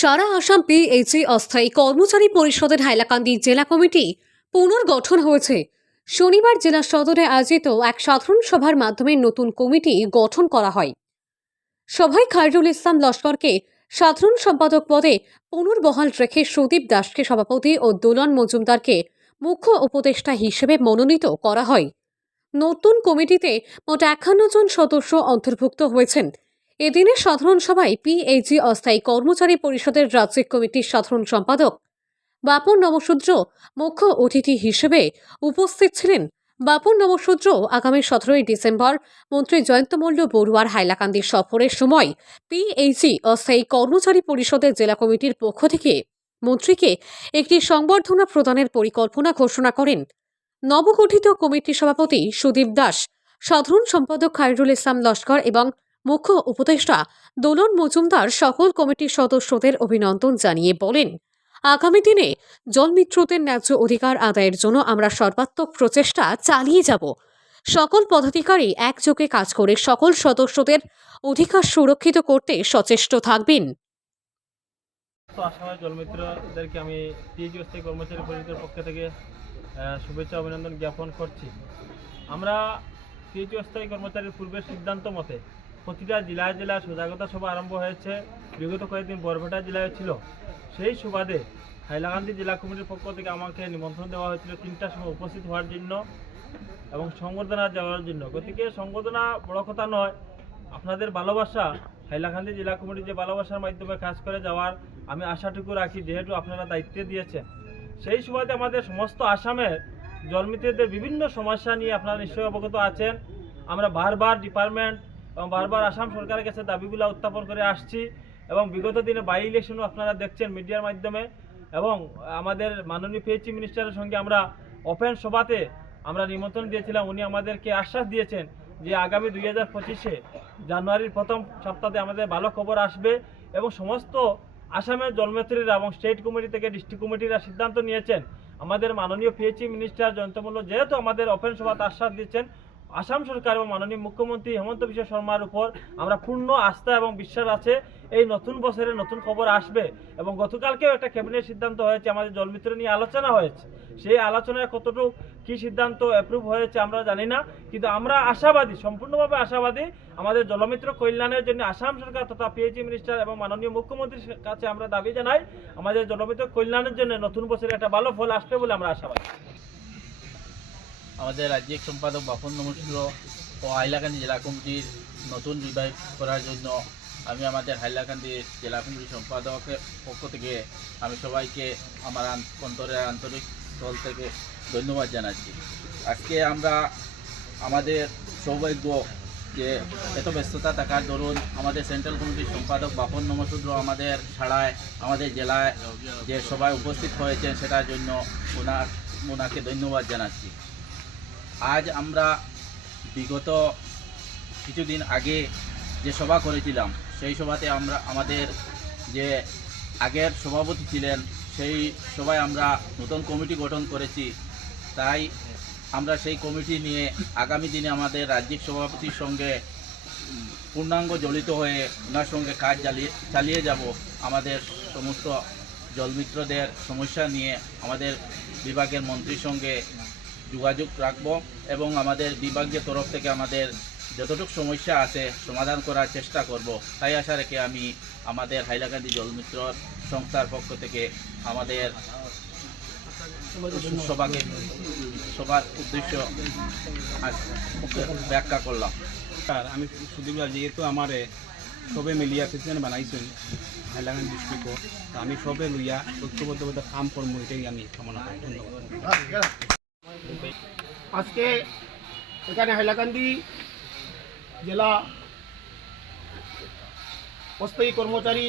সারা Assam PHE অস্থায়ী কর্মচারী পরিষদের হাইলাকান্দি জেলা কমিটি পুনর্গঠন হয়েছে। শনিবার জেলা সদরে আয়োজিত এক সাধারণ সভার মাধ্যমে নতুন কমিটি গঠন করা হয়। সভায় খায়রুল ইসলাম লস্করকে সাধারণ সম্পাদক পদে পুনর্বহাল রেখে সুদীপ দাসকে সভাপতি ও দোলন মজুমদারকে মুখ্য উপদেষ্টা হিসেবে মনোনীত করা হয়। নতুন কমিটিতে মোট ৫১ জন সদস্য অন্তর্ভুক্ত হয়েছেন। এদিনের সাধারণ সভায় পিএইচই অস্থায়ী কর্মচারী পরিষদের রাজ্যিক কমিটির সাধারণ সম্পাদক বাপন নবশূদ্র মুখ্য অতিথি হিসেবে উপস্থিত ছিলেন। বাপন নবশূদ্র আগামী ১৭ই ডিসেম্বর মন্ত্রী জয়ন্ত মল্ল বড়ুয়ার হাইলাকান্দি সফরের সময় পিএইচই অস্থায়ী কর্মচারী পরিষদের জেলা কমিটির পক্ষ থেকে মন্ত্রীকে একটি সংবর্ধনা প্রদানের পরিকল্পনা ঘোষণা করেন। নবগঠিত কমিটির সভাপতি সুদীপ দাস, সাধারণ সম্পাদক খায়রুল ইসলাম লস্কর এবং মুখ্য উপদেষ্টা দোলন মজুমদার সকল কমিটির সদস্যদের অভিনন্দন জানিয়ে বলেন, আগামী দিনে জলমিত্রদের ন্যায্য অধিকার আদায়ের জন্য আমরা সর্বাত্মক প্রচেষ্টা চালিয়ে যাব। সকল পদাধিকারী একযোগে কাজ করে সকল সদস্যদের অধিকার সুরক্ষিত করতে সচেষ্ট থাকবেন। আসামের জলমিত্রদেরকে আমি পিএইচই অস্থায়ী কর্মচারী পরিষদের পক্ষ থেকে শুভেচ্ছা অভিনন্দন জ্ঞাপন করছি। আমরা পিএইচই অস্থায়ী কর্মচারীর পূর্বের সিদ্ধান্ত মতে প্রতিটা জেলায় জেলায় সজাগতা সভা আরম্ভ হয়েছে। বিগত কয়েকদিন বরপেটা জেলায় ছিল। সেই সুবাদে হাইলাকান্দি জেলা কমিটির পক্ষ থেকে আমাকে নিমন্ত্রণ দেওয়া হয়েছিল ৩টার সময় উপস্থিত হওয়ার জন্য এবং সংবর্ধনা দেওয়ার জন্য। গতিকে সংবর্ধনা বড় কথা নয়, আপনাদের ভালোবাসা, হাইলাকান্দি জেলা কমিটি যে ভালোবাসার মাধ্যমে কাজ করে যাওয়ার আমি আশাটুকু রাখি, যেহেতু আপনারা দায়িত্ব দিয়েছেন। সেই সুবাদে আমাদের সমস্ত আসামের জলমিত্রদের বিভিন্ন সমস্যা নিয়ে আপনারা নিশ্চয়ই অবগত আছেন। আমরা বারবার ডিপার্টমেন্ট এবং বারবার আসাম সরকারের কাছে দাবিগুলো উত্থাপন করে আসছি এবং বিগত দিনে বাই ইলেকশনও আপনারা দেখছেন মিডিয়ার মাধ্যমে। এবং আমাদের মাননীয় পিএইচই মিনিস্টারের সঙ্গে আমরা ওপেন সভাতে আমরা নিমন্ত্রণ দিয়েছিলাম। উনি আমাদেরকে আশ্বাস দিয়েছেন যে আগামী 2025-এ জানুয়ারির প্রথম সপ্তাহে আমাদের ভালো খবর আসবে এবং সমস্ত আসামের জলমিত্রীরা এবং স্টেট কমিটি থেকে ডিস্ট্রিক্ট কমিটিরা সিদ্ধান্ত নিয়েছেন। আমাদের মাননীয় পিএইচই মিনিস্টার জয়ন্ত মল্ল যেহেতু আমাদের ওপেন সভাতে আশ্বাস দিচ্ছেন, আসাম সরকার এবং মাননীয় মুখ্যমন্ত্রী হেমন্ত বিশ্ব শর্মার উপর আমরা পূর্ণ আস্থা এবং বিশ্বাস আছে এই নতুন বছরে নতুন খবর আসবে। এবং গতকালকেও একটা ক্যাবিনেট সিদ্ধান্ত হয়েছে, আমাদের জলমিত্র নিয়ে আলোচনা হয়েছে। সেই আলোচনায় কতটুকু কী সিদ্ধান্ত অ্যাপ্রুভ হয়েছে আমরা জানি না, কিন্তু আমরা আশাবাদী, সম্পূর্ণভাবে আশাবাদী। আমাদের জলমিত্র কল্যাণের জন্য আসাম সরকার তথা পিএইচই মিনিস্টার এবং মাননীয় মুখ্যমন্ত্রীর কাছে আমরা দাবি জানাই, আমাদের জলমিত্র কল্যাণের জন্য নতুন বছরে একটা ভালো ফল আসবে বলে আমরা আশাবাদী। আমাদের রাজ্যিক সম্পাদক বাপন নমশূদ্র ও হাইলাকান্দি জেলা কমিটির নতুন রিভাইভ করার জন্য আমি আমাদের হাইলাকান্দি জেলা কমিটির সম্পাদকের পক্ষ থেকে আমি সবাইকে আমার অন্তরের আন্তরিক তল থেকে ধন্যবাদ জানাচ্ছি। আজকে আমরা আমাদের সৌভাগ্য যে এত ব্যস্ততা থাকার দরুন আমাদের সেন্ট্রাল কমিটির সম্পাদক বাপন নমশূদ্র আমাদের ছাড়ায় আমাদের জেলায় যে সবাই উপস্থিত হয়েছেন সেটার জন্য ওনাকে ধন্যবাদ জানাচ্ছি। আজ আমরা বিগত কিছুদিন আগে যে সভা করেছিলাম সেই সভাতে আমরা আমাদের যে আগের সভাপতি ছিলেন সেই সভায় আমরা নতুন কমিটি গঠন করেছি। তাই আমরা সেই কমিটি নিয়ে আগামী দিনে আমাদের রাজ্যিক সভাপতির সঙ্গে পূর্ণাঙ্গ জড়িত হয়ে ওনার সঙ্গে কাজ চালিয়ে যাব। আমাদের সমস্ত জলমিত্রদের সমস্যা নিয়ে আমাদের বিভাগের মন্ত্রীর সঙ্গে যোগাযোগ রাখব এবং আমাদের বিভাগীয় তরফ থেকে আমাদের যতটুকু সমস্যা আছে সমাধান করার চেষ্টা করব। তাই আশা রেখে আমি আমাদের হাইলাকান্দি জলমিত্র সংস্থার পক্ষ থেকে আমাদের সবার উদ্দেশ্য ব্যাখ্যা করলাম। আমি সুদীপ যেহেতু আমার সবে মিলিয়া প্রেসিডেন্ট বানাইছেন হাইলাকান্দি ডিস্ট্রিক্টও, আমি সবে লইয়া ঐক্যবদ্ধভাবে কাম করবো, এটাই আমি কামনা করি। ধন্যবাদ। আজকে এখানে হাইলাকান্দি জেলা অস্থায়ী কর্মচারী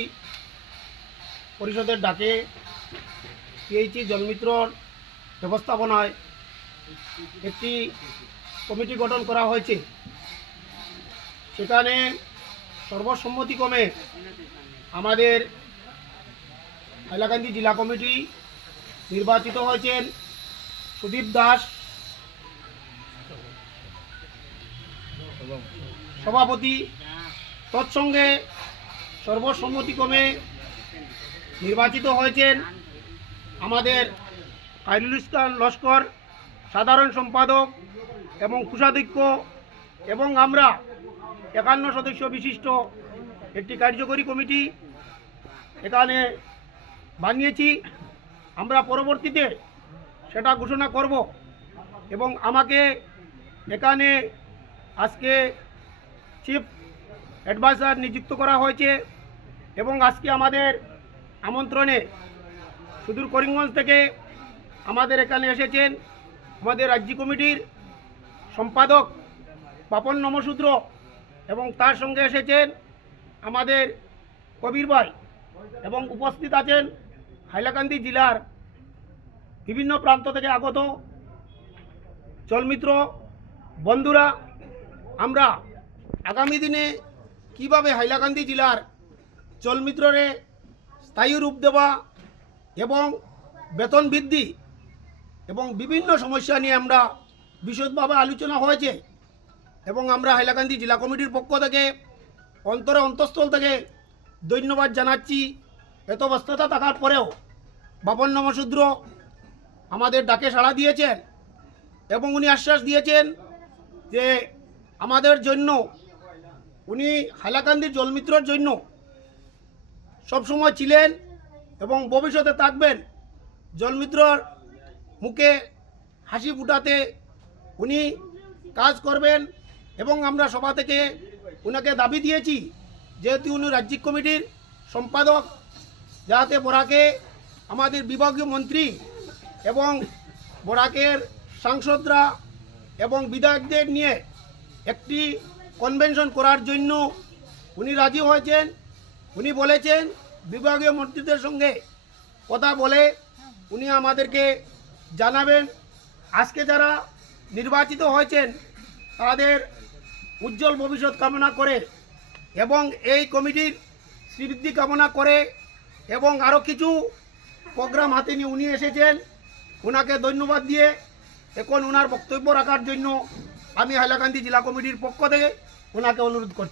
পরিষদের ডাকে পিএইচই জলমিত্রর ব্যবস্থাপনায় একটি কমিটি গঠন করা হয়েছে। সেখানে সর্বসম্মতিক্রমে আমাদের হাইলাকান্দি জেলা কমিটি নির্বাচিত হয়েছেন সুদীপ দাস সভাপতি। তৎসঙ্গে সর্বসম্মতিক্রমে নির্বাচিত হয়েছেন আমাদের খায়রুল ইসলাম লস্কর সাধারণ সম্পাদক এবং কোষাধ্যক্ষ, এবং আমরা 51 সদস্য বিশিষ্ট একটি কার্যকরী কমিটি এখানে বানিয়েছি। আমরা পরবর্তীতে সেটা ঘোষণা করব, এবং আমাকে এখানে আজকে চিফ অ্যাডভাইজার নিযুক্ত করা হয়েছে, এবং আজকে আমাদের আমন্ত্রণে সুদূর করিমগঞ্জ থেকে আমাদের এখানে এসেছেন আমাদের রাজ্য কমিটির সম্পাদক বাপন নমশূদ্র, এবং তার সঙ্গে এসেছেন আমাদের কবির ভাই, এবং উপস্থিত আছেন হাইলাকান্দি জেলার বিভিন্ন প্রান্ত থেকে আগত চলমিত্র বন্ধুরা। আমরা আগামী দিনে কিভাবে হাইলাকান্দি জেলার চলমিত্ররে স্থায়ী রূপ দেওয়া এবং বেতন বৃদ্ধি এবং বিভিন্ন সমস্যা নিয়ে আমরা বিশদভাবে আলোচনা হয়েছে, এবং আমরা হাইলাকান্দি জেলা কমিটির পক্ষ থেকে অন্তঃস্থল থেকে ধন্যবাদ জানাচ্ছি। এত ব্যস্ততা থাকার পরেও বাপন নমশূদ্র আমাদের ডাকে সাড়া দিয়েছেন, এবং উনি আশ্বাস দিয়েছেন যে আমাদের জন্য উনি হাইলাকান্দির জলমিত্রর জন্য সবসময় ছিলেন এবং ভবিষ্যতে থাকবেন। জলমিত্রর মুখে হাসি ফুটাতে উনি কাজ করবেন, এবং আমরা সভা থেকে ওনাকে দাবি দিয়েছি, যেহেতু উনি রাজ্যিক কমিটির সম্পাদক, যাতে বরাকে আমাদের বিভাগীয় মন্ত্রী এবং বরাকের সাংসদরা এবং বিধায়কদের নিয়ে একটি কনভেনশন করার জন্য উনি রাজি হয়েছেন। উনি বলেছেন বিভাগীয় মন্ত্রীদের সঙ্গে কথা বলে উনি আমাদেরকে জানাবেন। আজকে যারা নির্বাচিত হয়েছেন তাদের উজ্জ্বল ভবিষ্যৎ কামনা করে এবং এই কমিটির শ্রীবৃদ্ধি কামনা করে, এবং আরও কিছু প্রোগ্রাম হাতে নিয়ে উনি এসেছেন। ওনাকে ধন্যবাদ দিয়ে এখন ওনার বক্তব্য রাখার জন্য আমি হাইলাকান্দি জেলা কমিটির পক্ষ থেকে ওনাকে অনুরোধ করছি।